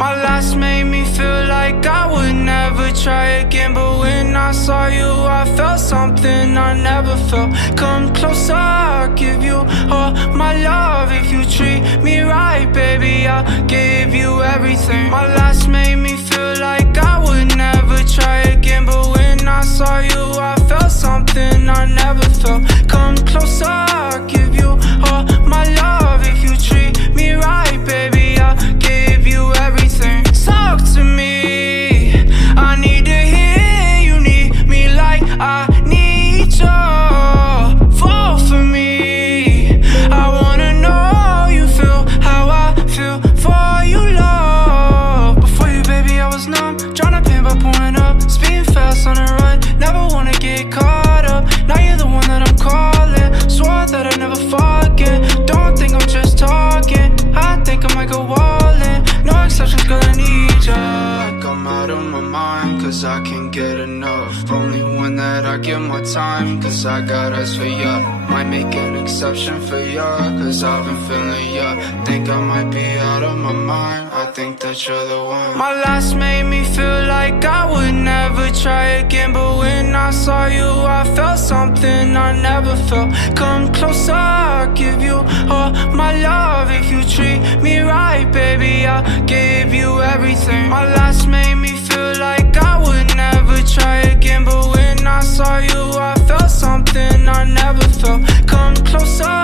My last made me feel like I would never try again, but when I saw you I felt something I never felt. Come closer, I'll give you all my love. If you treat me right, baby, I'll give you everything. My last made me feel like I would never try again, but when I saw you I felt something I never felt. Come closer, I'll give you all my love. If you treat me right, baby, I'll give you everything. Talk to me, I need to hear you need me like I need you. Fall for me, I wanna know you feel how I feel for you, love. Before you, baby, I was numb, tryna pin by pulling up, speeding fast on the run, never wanna get caught up. Now you're the one that I'm calling, swore that I'd never forget. Don't think I'm just talking, I think I might go all in. No exceptions, girl, I need ya. Like I'm out of my mind, cause I can't get enough. Only one that I give my time, cause I got eyes for ya. Might make an exception for ya, cause I've been feeling ya. Think I might be out of my mind, I think that you're the one. My last made me feel like I would never try again, but when I saw you I felt something I never felt. Come closer, I'll give you all my love. If you treat me right, baby, I'll give you everything. My last made me feel like I would never try again, but when I saw you I felt something I never felt. Come closer,